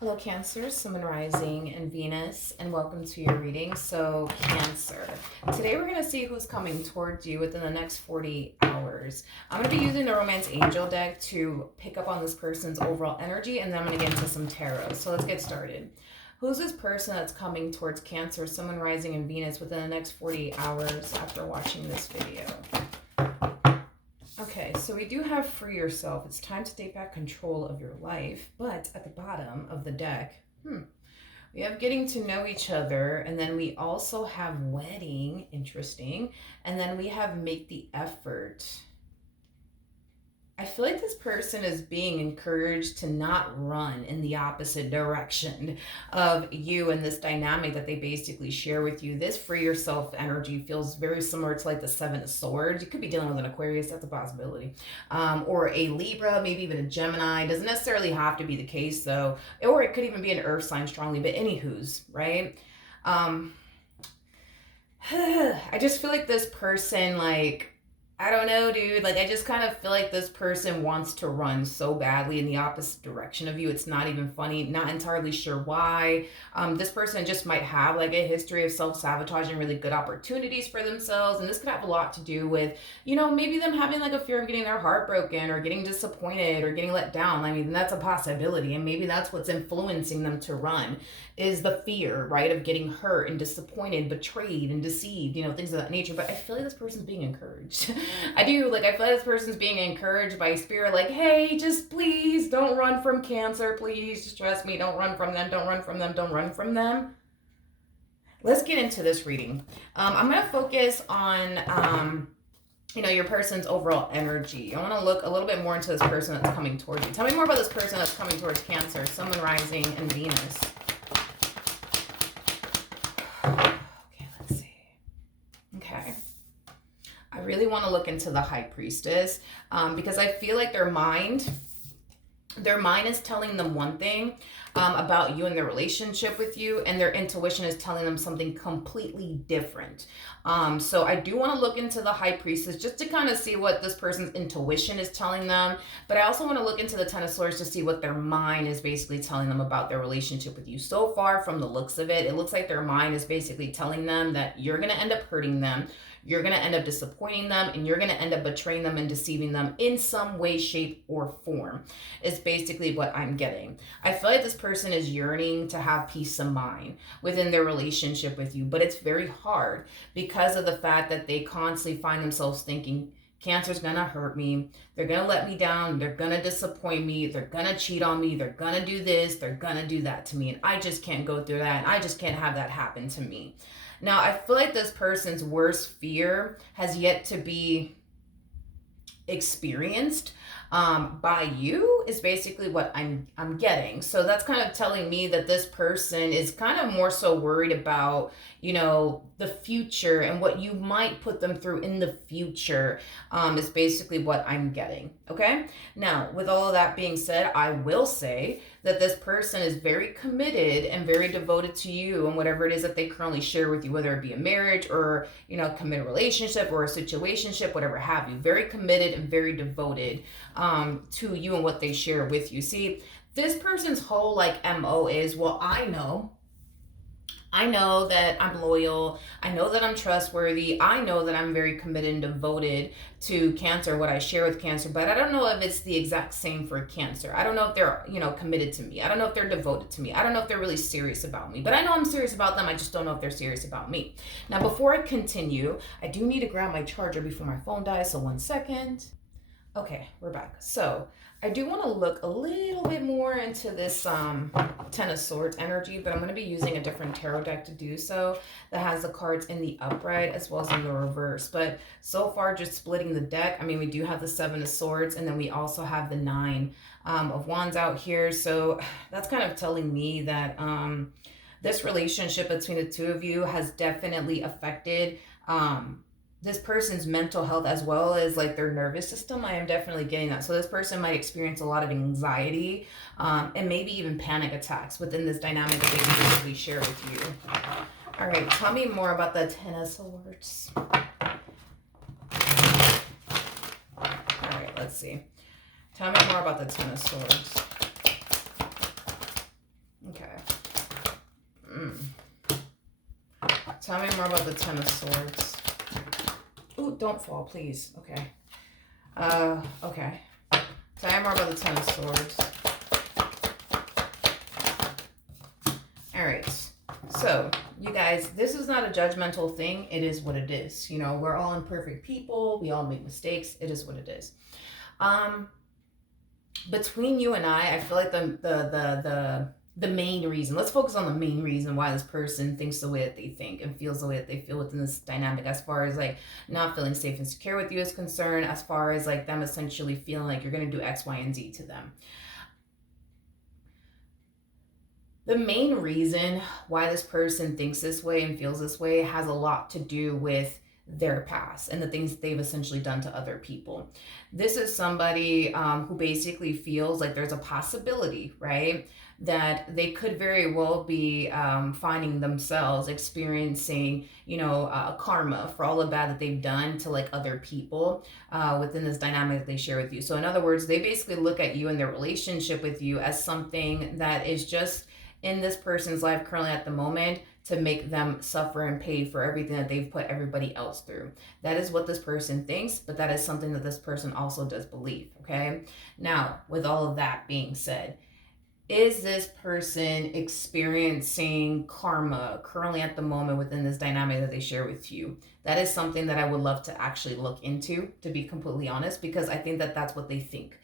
Hello, Cancer, Sun, Rising, and Venus, and welcome to your reading. So, Cancer. Today we're going to see who's coming towards you within the next 40 hours. I'm going to be using the Romance Angel deck to pick up on this person's overall energy, and then I'm going to get into some tarot. So, let's get started. Who's this person that's coming towards Cancer, Sun, Rising, and Venus within the next 48 hours after watching this video? Okay, so we do have free yourself. It's time to take back control of your life. But at the bottom of the deck, we have getting to know each other. And then we also have wedding, interesting. And then we have make the effort. I feel like this person is being encouraged to not run in the opposite direction of you and this dynamic that they basically share with you. This free yourself energy feels very similar to like the Seven of Swords. You could be dealing with an Aquarius, that's a possibility. Or a Libra, maybe even a Gemini. Doesn't necessarily have to be the case though. Or it could even be an earth sign strongly, but anywho's, right? I just feel like this person, like, I don't know, dude. Like, I just kind of feel like this person wants to run so badly in the opposite direction of you. It's not even funny. Not entirely sure why. This person just might have like a history of self-sabotaging really good opportunities for themselves. And this could have a lot to do with, you know, maybe them having like a fear of getting their heart broken or getting disappointed or getting let down. I mean, that's a possibility. And maybe that's what's influencing them to run, is the fear, right, of getting hurt and disappointed, betrayed and deceived, you know, things of that nature. But I feel like this person's being encouraged. I do, like, I feel like this person's being encouraged by spirit, like, hey, just please don't run from Cancer, please, just trust me, don't run from them, don't run from them, don't run from them. Let's get into this reading. I'm going to focus on, you know, your person's overall energy. I want to look a little bit more into this person that's coming towards you. Tell me more about this person that's coming towards Cancer, Sun, Rising, and Venus. Okay, let's see. Okay. I really want to look into the High Priestess because I feel like their mind is telling them one thing about you and their relationship with you, and their intuition is telling them something completely different. So I do want to look into the High Priestess just to kind of see what this person's intuition is telling them, but I also want to look into the Ten of Swords to see what their mind is basically telling them about their relationship with you. So far, from the looks of it, it looks like their mind is basically telling them that you're going to end up hurting them, you're going to end up disappointing them, and you're going to end up betraying them and deceiving them in some way, shape, or form, is basically what I'm getting. I feel like this person is yearning to have peace of mind within their relationship with you, but it's very hard because of the fact that they constantly find themselves thinking, Cancer's gonna hurt me, they're gonna let me down, they're gonna disappoint me, they're gonna cheat on me, they're gonna do this, they're gonna do that to me, and I just can't go through that, and I just can't have that happen to me. Now, I feel like this person's worst fear has yet to be experienced by you, is basically what I'm getting. So that's kind of telling me that this person is kind of more so worried about, you know, the future and what you might put them through in the future, is basically what I'm getting. Okay. Now, with all of that being said, I will say that this person is very committed and very devoted to you and whatever it is that they currently share with you, whether it be a marriage or, you know, a committed relationship or a situationship, whatever have you. Very committed and very devoted to you and what they share with you. See, this person's whole like MO is, well, I know that I'm loyal. I know that I'm trustworthy. I know that I'm very committed and devoted to Cancer, what I share with Cancer, but I don't know if it's the exact same for Cancer. I don't know if they're, you know, committed to me. I don't know if they're devoted to me. I don't know if they're really serious about me, but I know I'm serious about them. I just don't know if they're serious about me. Now, before I continue, I do need to grab my charger before my phone dies, so 1 second. Okay, we're back. So I do want to look a little bit more into this Ten of Swords energy, but I'm going to be using a different tarot deck to do so that has the cards in the upright as well as in the reverse. But so far, just splitting the deck, I mean, we do have the Seven of Swords, and then we also have the Nine of Wands out here. So that's kind of telling me that this relationship between the two of you has definitely affected this person's mental health as well as like their nervous system. I am definitely getting that. So this person might experience a lot of anxiety and maybe even panic attacks within this dynamic that they can basically share with you. All right, tell me more about the Ten of Swords. All right, let's see. Tell me more about the Ten of Swords. Tell me more about the Ten of Swords. Ooh, don't fall, please. Okay. Okay. Tell me more about the Ten of Swords. All right. So, you guys, this is not a judgmental thing. It is what it is. You know, we're all imperfect people. We all make mistakes. It is what it is. Between you and I feel like the main reason, let's focus on the main reason why this person thinks the way that they think and feels the way that they feel within this dynamic, as far as like not feeling safe and secure with you is concerned, as far as like them essentially feeling like you're going to do X, Y, and Z to them. The main reason why this person thinks this way and feels this way has a lot to do with their past and the things that they've essentially done to other people. This is somebody who basically feels like there's a possibility, right, that they could very well be finding themselves experiencing, you know, karma for all the bad that they've done to like other people within this dynamic that they share with you. So in other words, they basically look at you and their relationship with you as something that is just in this person's life currently at the moment to make them suffer and pay for everything that they've put everybody else through. That is what this person thinks, but that is something that this person also does believe, okay? Now, with all of that being said, is this person experiencing karma currently at the moment within this dynamic that they share with you? That is something that I would love to actually look into, to be completely honest, because I think that that's what they think.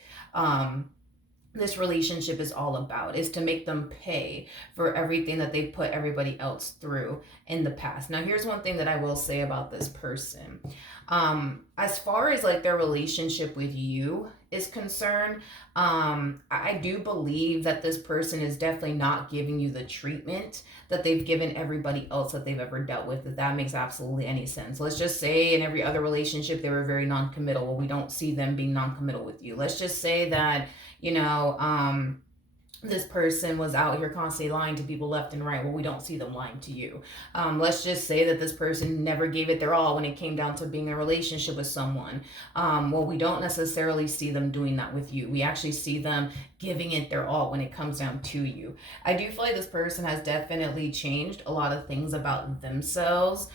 This relationship is all about, is to make them pay for everything that they put everybody else through in the past. Now, here's one thing that I will say about this person. As far as like their relationship with you is concerned, I do believe that this person is definitely not giving you the treatment that they've given everybody else that they've ever dealt with, if that makes absolutely any sense. Let's just say in every other relationship, they were very non-committal. Well, we don't see them being non-committal with you. Let's just say that, you know, this person was out here constantly lying to people left and right. Well, we don't see them lying to you. Let's just say that this person never gave it their all when it came down to being in a relationship with someone. Well, we don't necessarily see them doing that with you. We actually see them giving it their all when it comes down to you. I do feel like this person has definitely changed a lot of things about themselves,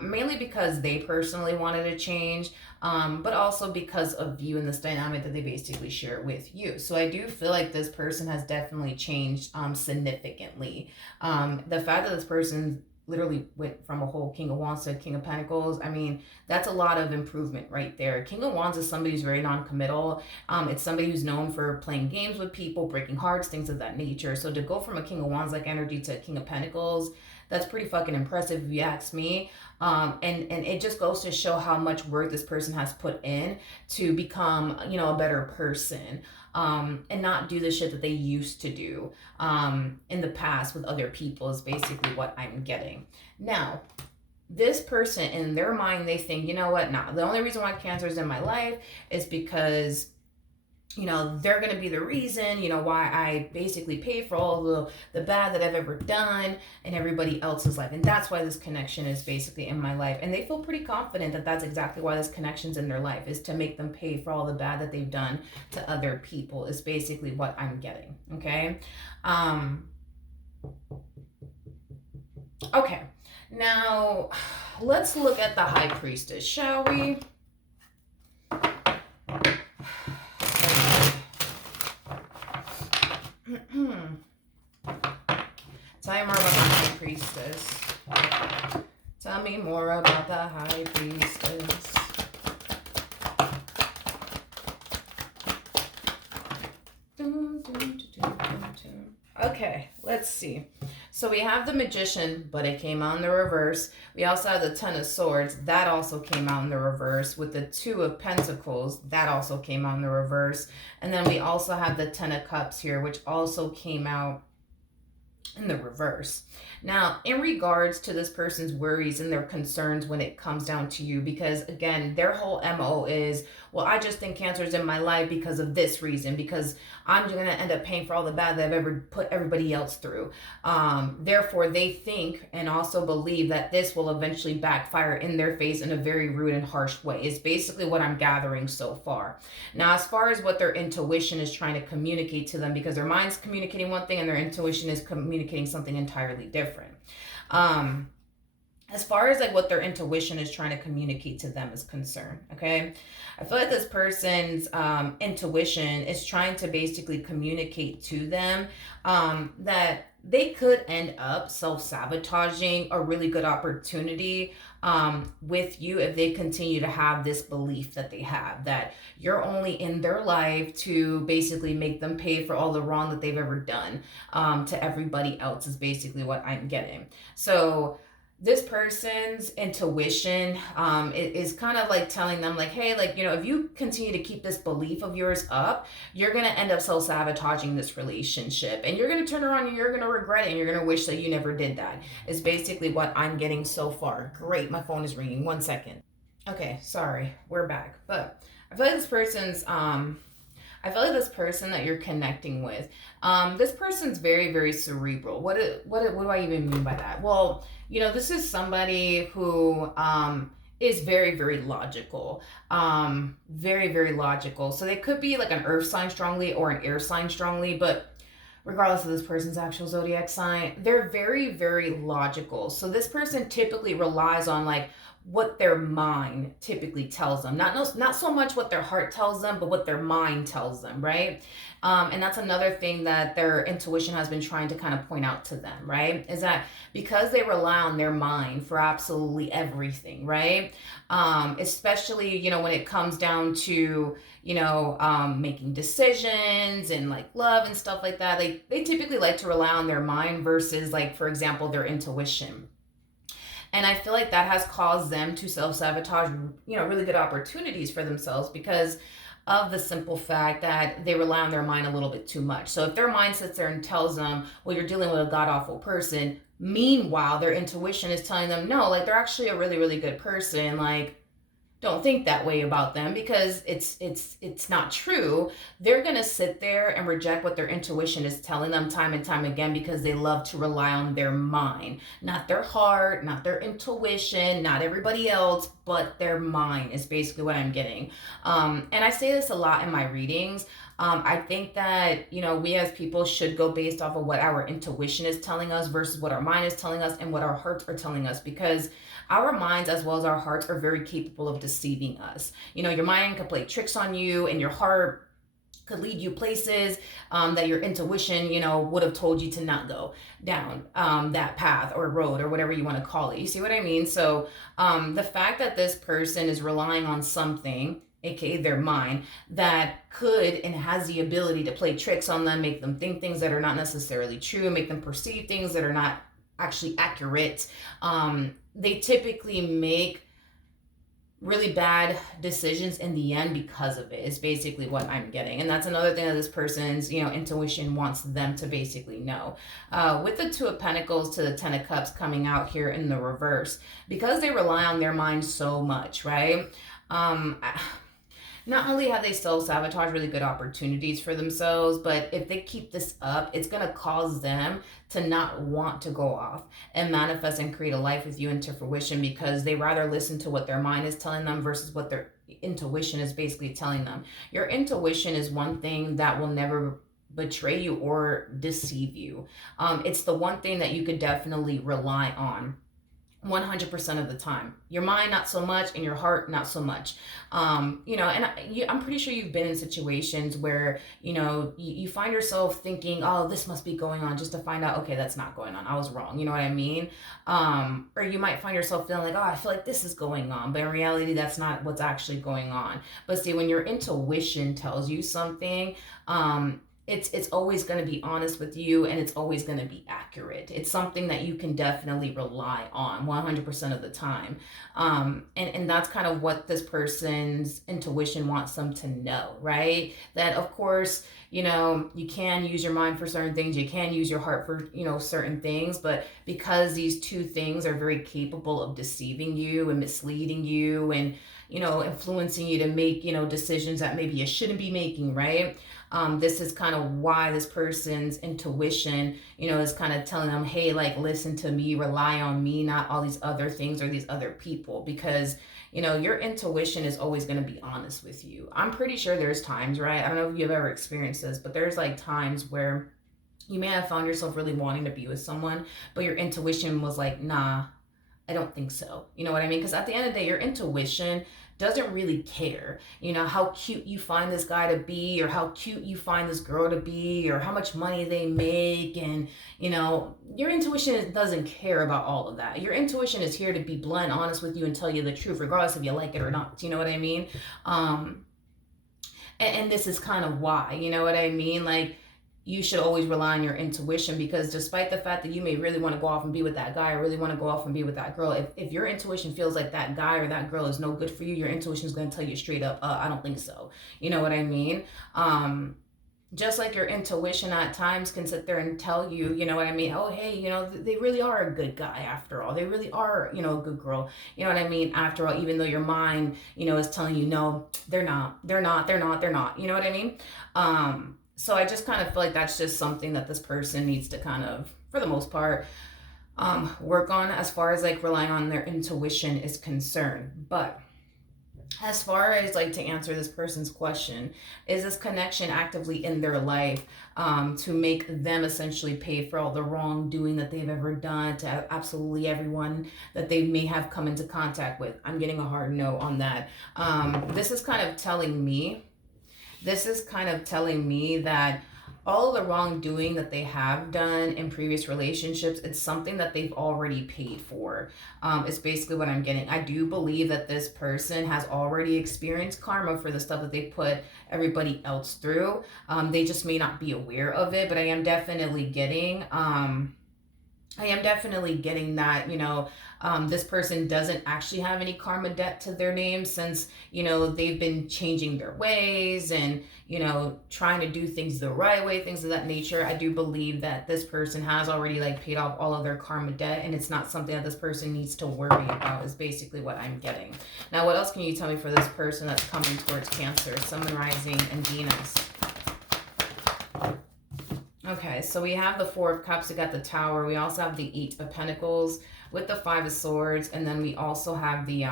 mainly because they personally wanted to change. But also because of you and this dynamic that they basically share with you. So I do feel like this person has definitely changed significantly. The fact that this person literally went from a whole King of Wands to King of Pentacles, I mean, that's a lot of improvement right there. King of Wands is somebody who's very non-committal. It's somebody who's known for playing games with people, breaking hearts, things of that nature. So to go from a King of Wands like energy to a King of Pentacles, that's pretty fucking impressive if you ask me. And it just goes to show how much work this person has put in to become, you know, a better person, and not do the shit that they used to do in the past with other people is basically what I'm getting. Now, this person, in their mind, they think, you know what, nah, the only reason why Cancer is in my life is because, you know, they're going to be the reason, you know, why I basically pay for all the bad that I've ever done in everybody else's life. And that's why this connection is basically in my life. And they feel pretty confident that that's exactly why this connection's in their life, is to make them pay for all the bad that they've done to other people, is basically what I'm getting. Okay. Okay. Now, let's look at the High Priestess, shall we? Tell me more about the High Priestess. Tell me more about the High Priestess. Okay, let's see. So we have the Magician, but it came out in the reverse. We also have the Ten of Swords. That also came out in the reverse. With the Two of Pentacles, that also came out in the reverse. And then we also have the Ten of Cups here, which also came out in the reverse. Now, in regards to this person's worries and their concerns when it comes down to you, because again, their whole MO is, well, I just think Cancer's in my life because of this reason, because I'm going to end up paying for all the bad that I've ever put everybody else through. Therefore, they think and also believe that this will eventually backfire in their face in a very rude and harsh way, is basically what I'm gathering so far. Now, as far as what their intuition is trying to communicate to them, because their mind's communicating one thing and their intuition is communicating something entirely different. as far as like what their intuition is trying to communicate to them is concerned, okay? I feel like this person's intuition is trying to basically communicate to them that they could end up self-sabotaging a really good opportunity with you if they continue to have this belief that they have, that you're only in their life to basically make them pay for all the wrong that they've ever done to everybody else, is basically what I'm getting. So this person's intuition is kind of like telling them like, hey, like, you know, if you continue to keep this belief of yours up, you're going to end up self-sabotaging this relationship, and you're going to turn around and you're going to regret it, and you're going to wish that you never did that, is basically what I'm getting so far. Great, my phone is ringing. 1 second. Okay, sorry, we're back. But I feel like this person's I feel like this person that you're connecting with, this person's very, very cerebral. What do I even mean by that? Well, you know, this is somebody who is very, very logical. Very, very logical. So they could be like an earth sign strongly or an air sign strongly, but regardless of this person's actual zodiac sign, they're very, very logical. So this person typically relies on like what their mind typically tells them. Not so much what their heart tells them, but what their mind tells them, right? And that's another thing that their intuition has been trying to kind of point out to them, right? Is that because they rely on their mind for absolutely everything, right? Especially, you know, when it comes down to, you know, making decisions and like love and stuff like that, they typically like to rely on their mind versus like, for example, their intuition. And I feel like that has caused them to self-sabotage, you know, really good opportunities for themselves because of the simple fact that they rely on their mind a little bit too much. So if their mind sits there and tells them, well, you're dealing with a god-awful person, meanwhile, their intuition is telling them, no, like they're actually a really, really good person. Like, don't think that way about them because it's not true. They're going to sit there and reject what their intuition is telling them time and time again because they love to rely on their mind, not their heart, not their intuition, not everybody else, but their mind is basically what I'm getting. And I say this a lot in my readings. I think that, you know, we as people should go based off of what our intuition is telling us versus what our mind is telling us and what our hearts are telling us, because our minds as well as our hearts are very capable of deceiving us. You know, your mind can play tricks on you, and your heart could lead you places that your intuition, you know, would have told you to not go down that path or road or whatever you want to call it. You see what I mean? So the fact that this person is relying on something, aka their mind, that could and has the ability to play tricks on them, make them think things that are not necessarily true, make them perceive things that are not actually accurate. They typically make really bad decisions in the end because of it, is basically what I'm getting. And that's another thing that this person's, you know, intuition wants them to basically know. With the Two of Pentacles to the Ten of Cups coming out here in the reverse, because they rely on their mind so much, right? Not only have they self-sabotaged really good opportunities for themselves, but if they keep this up, it's going to cause them to not want to go off and manifest and create a life with you into fruition, because they rather listen to what their mind is telling them versus what their intuition is basically telling them. Your intuition is one thing that will never betray you or deceive you. It's the one thing that you could definitely rely on 100% of the time. Your mind, not so much, and your heart, not so much. You know, and I'm pretty sure you've been in situations where, you know, you find yourself thinking, oh, this must be going on, just to find out, okay, that's not going on. I was wrong. You know what I mean? Or you might find yourself feeling like, oh, I feel like this is going on, but in reality, that's not what's actually going on. But see, when your intuition tells you something, it's always going to be honest with you, and it's always going to be accurate. It's something that you can definitely rely on 100% of the time. And that's kind of what this person's intuition wants them to know, right? That, of course, you know, you can use your mind for certain things. You can use your heart for, you know, certain things. But because these two things are very capable of deceiving you and misleading you and, you know, influencing you to make, you know, decisions that maybe you shouldn't be making, right? This is kind of why this person's intuition, you know, is kind of telling them, hey, like, listen to me, rely on me, not all these other things or these other people, because, you know, your intuition is always going to be honest with you. I'm pretty sure there's times, right? I don't know if you've ever experienced this, but there's like times where you may have found yourself really wanting to be with someone, but your intuition was like, nah, I don't think so. You know what I mean? Because at the end of the day, your intuition doesn't really care, how cute you find this guy to be, or how cute you find this girl to be, or how much money they make. And, your intuition doesn't care about all of that. Your intuition is here to be blunt, honest with you and tell you the truth, regardless if you like it or not. Do you know what I mean? And this is kind of why, you know what I mean? Like, you should always rely on your intuition, because despite the fact that you may really want to go off and be with that guy, or really want to go off and be with that girl, if your intuition feels like that guy or that girl is no good for you, your intuition is going to tell you straight up, I don't think so. You know what I mean? Just like your intuition at times can sit there and tell you, you know what I mean? Oh, hey, they really are a good guy after all. They really are, a good girl. You know what I mean? After all, even though your mind, is telling you, no, they're not. They're not. They're not. They're not. You know what I mean? So I just kind of feel like that's just something that this person needs to kind of, for the most part, work on, as far as like relying on their intuition is concerned. But as far as like to answer this person's question, is this connection actively in their life to make them essentially pay for all the wrongdoing that they've ever done to absolutely everyone that they may have come into contact with? I'm getting a hard no on that. This is kind of telling me that all the wrongdoing that they have done in previous relationships, it's something that they've already paid for. It's basically what I'm getting. I do believe that this person has already experienced karma for the stuff that they put everybody else through. They just may not be aware of it, but I am definitely getting that, this person doesn't actually have any karma debt to their name, since, they've been changing their ways and, trying to do things the right way, things of that nature. I do believe that this person has already like paid off all of their karma debt, and it's not something that this person needs to worry about, is basically what I'm getting. Now, what else can you tell me for this person that's coming towards Cancer, Sun, Rising, and Venus? Okay, so we have the Four of Cups, we got the Tower, we also have the Eight of Pentacles with the Five of Swords, and then we also have the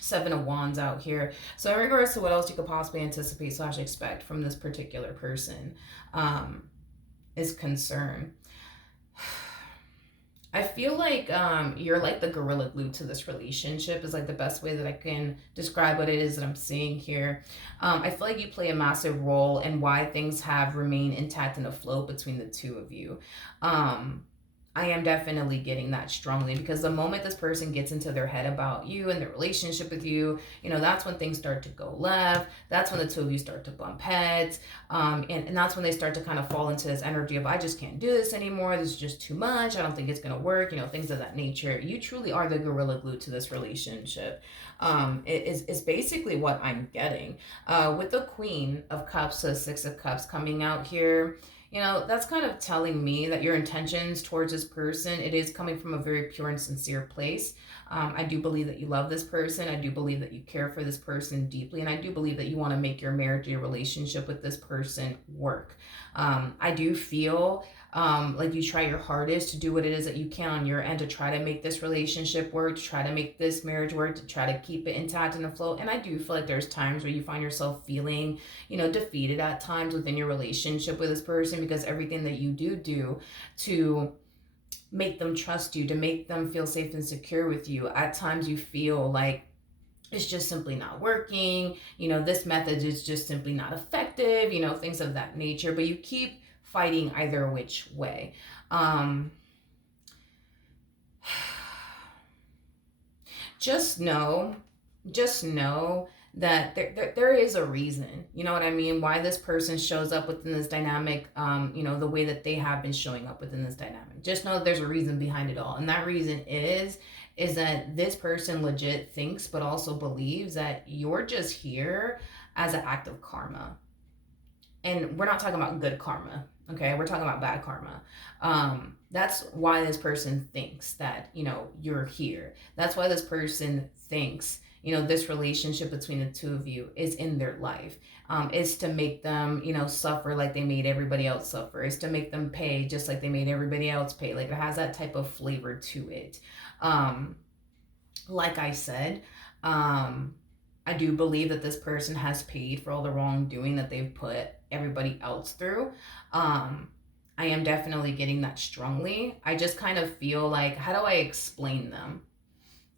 Seven of Wands out here. So in regards to what else you could possibly anticipate / expect from this particular person is concerned. I feel like you're like the gorilla glue to this relationship, is like the best way that I can describe what it is that I'm seeing here. I feel like you play a massive role in why things have remained intact and afloat between the two of you. I am definitely getting that strongly, because the moment this person gets into their head about you and their relationship with you, that's when things start to go left. That's when the two of you start to bump heads. And that's when they start to kind of fall into this energy of, I just can't do this anymore. This is just too much. I don't think it's going to work. Things of that nature. You truly are the gorilla glue to this relationship. Is basically what I'm getting. With the Queen of Cups, the Six of Cups coming out here, that's kind of telling me that your intentions towards this person, it is coming from a very pure and sincere place. I do believe that you love this person. I do believe that you care for this person deeply. And I do believe that you want to make your marriage, your relationship with this person work. I do feel like you try your hardest to do what it is that you can on your end to try to make this relationship work, to try to make this marriage work, to try to keep it intact and afloat. And I do feel like there's times where you find yourself feeling, defeated at times within your relationship with this person, because everything that you do to make them trust you, to make them feel safe and secure with you, at times you feel like it's just simply not working. This method is just simply not effective, things of that nature. But you keep fighting either which way. Just know that there is a reason, you know what I mean, why this person shows up within this dynamic, the way that they have been showing up within this dynamic. Just know that there's a reason behind it all. And that reason is that this person legit thinks, but also believes that you're just here as an act of karma. And we're not talking about good karma, okay? We're talking about bad karma. That's why this person thinks that, you're here. That's why this person thinks, this relationship between the two of you is in their life. Is to make them, suffer like they made everybody else suffer. Is to make them pay just like they made everybody else pay. Like, it has that type of flavor to it. Like I said, I do believe that this person has paid for all the wrongdoing that they've put everybody else through. I am definitely getting that strongly. I just kind of feel like, how do I explain them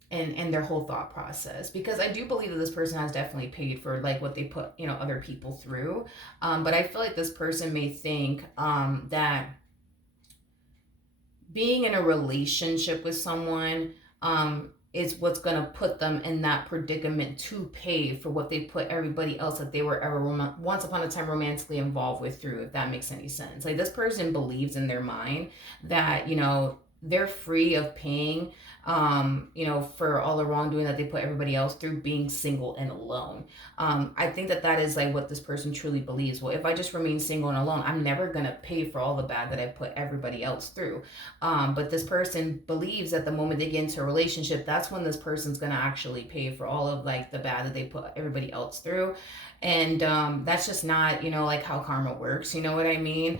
and their whole thought process? Because I do believe that this person has definitely paid for like what they put, other people through. But I feel like this person may think that being in a relationship with someone is what's going to put them in that predicament to pay for what they put everybody else that they were ever once upon a time romantically involved with through, if that makes any sense. Like, this person believes in their mind that, they're free of paying, for all the wrongdoing that they put everybody else through, being single and alone. I think that that is like what this person truly believes. Well, if I just remain single and alone, I'm never going to pay for all the bad that I put everybody else through. But this person believes that the moment they get into a relationship, that's when this person's going to actually pay for all of like the bad that they put everybody else through. And that's just not, like how karma works. You know what I mean?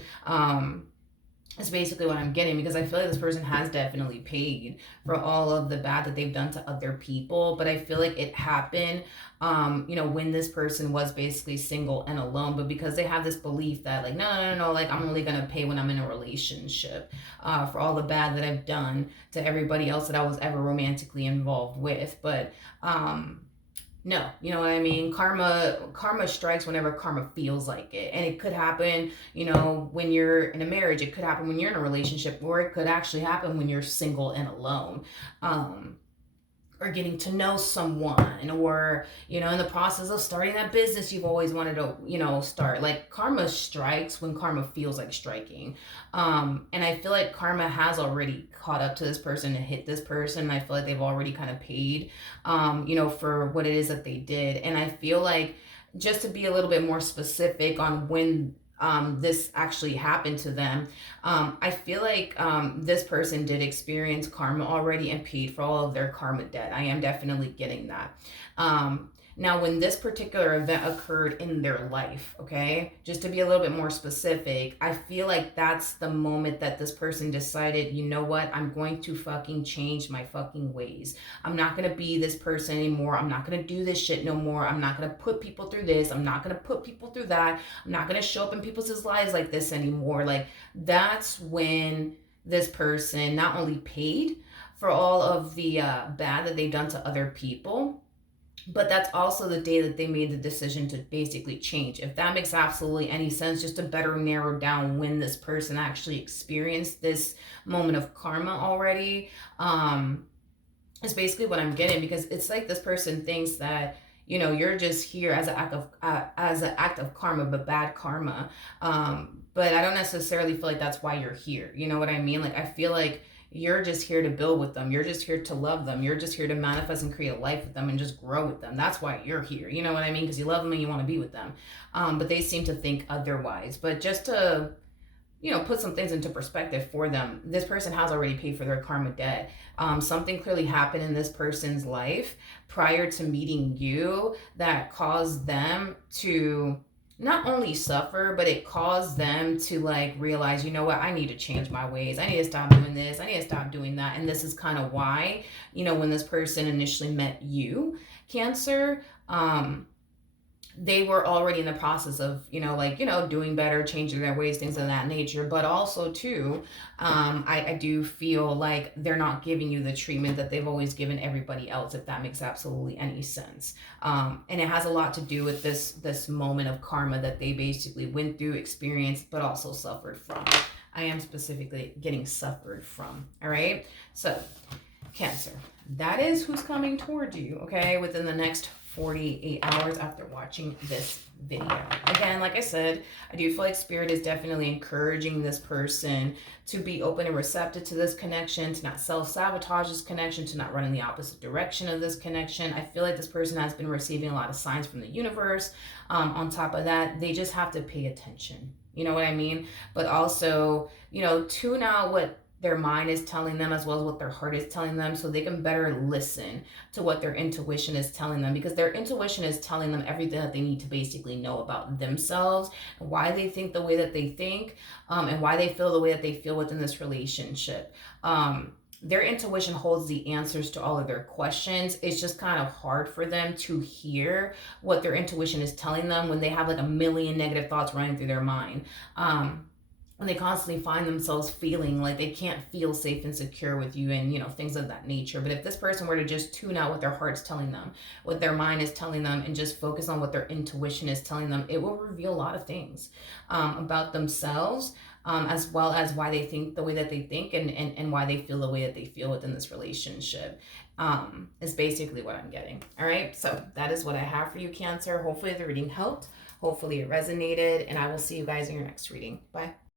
Is basically what I'm getting, because I feel like this person has definitely paid for all of the bad that they've done to other people. But I feel like it happened, when this person was basically single and alone. But because they have this belief that like, no, like, I'm only going to pay when I'm in a relationship for all the bad that I've done to everybody else that I was ever romantically involved with. But no, you know what I mean? Karma strikes whenever karma feels like it. And it could happen, when you're in a marriage. It could happen when you're in a relationship, or it could actually happen when you're single and alone. Or getting to know someone, or in the process of starting that business you've always wanted to start. Like, karma strikes when karma feels like striking. And I feel like karma has already caught up to this person and hit this person. I feel like they've already kind of paid for what it is that they did. And I feel like, just to be a little bit more specific on when this actually happened to them, I feel like this person did experience karma already and paid for all of their karma debt. I am definitely getting that. Now, when this particular event occurred in their life, okay, just to be a little bit more specific, I feel like that's the moment that this person decided, you know what, I'm going to fucking change my fucking ways. I'm not going to be this person anymore. I'm not going to do this shit no more. I'm not going to put people through this. I'm not going to put people through that. I'm not going to show up in people's lives like this anymore. Like, that's when this person not only paid for all of the bad that they've done to other people, but that's also the day that they made the decision to basically change. If that makes absolutely any sense, just to better narrow down when this person actually experienced this moment of karma already, is basically what I'm getting. Because it's like this person thinks that, you're just here as an act of karma, but bad karma. But I don't necessarily feel like that's why you're here. You know what I mean? Like, I feel like you're just here to build with them. You're just here to love them. You're just here to manifest and create a life with them and just grow with them. That's why you're here. You know what I mean? Because you love them and you want to be with them. But they seem to think otherwise. But just to, put some things into perspective for them, this person has already paid for their karma debt. Something clearly happened in this person's life prior to meeting you that caused them to not only suffer, but it caused them to like realize, you know what, I need to change my ways. I need to stop doing this. I need to stop doing that. And this is kind of why, when this person initially met you, Cancer, they were already in the process of, doing better, changing their ways, things of that nature. But also too, I do feel like they're not giving you the treatment that they've always given everybody else, if that makes absolutely any sense. And it has a lot to do with this moment of karma that they basically went through, experienced, but also suffered from. I am specifically getting suffered from. All right. So, Cancer, that is who's coming toward you, okay, within the next 48 hours after watching this video. Again, like I said, I do feel like Spirit is definitely encouraging this person to be open and receptive to this connection, to not self-sabotage this connection, to not run in the opposite direction of this connection. I feel like this person has been receiving a lot of signs from the universe. On top of that, they just have to pay attention. You know what I mean? But also, tune out what their mind is telling them as well as what their heart is telling them, so they can better listen to what their intuition is telling them, because their intuition is telling them everything that they need to basically know about themselves, why they think the way that they think, and why they feel the way that they feel within this relationship. Their intuition holds the answers to all of their questions. It's just kind of hard for them to hear what their intuition is telling them when they have like a million negative thoughts running through their mind. when they constantly find themselves feeling like they can't feel safe and secure with you, and things of that nature. But if this person were to just tune out what their heart's telling them, what their mind is telling them, and just focus on what their intuition is telling them, it will reveal a lot of things about themselves, as well as why they think the way that they think, and why they feel the way that they feel within this relationship, is basically what I'm getting. All right, so that is what I have for you, Cancer. Hopefully the reading helped. Hopefully it resonated, and I will see you guys in your next reading. Bye.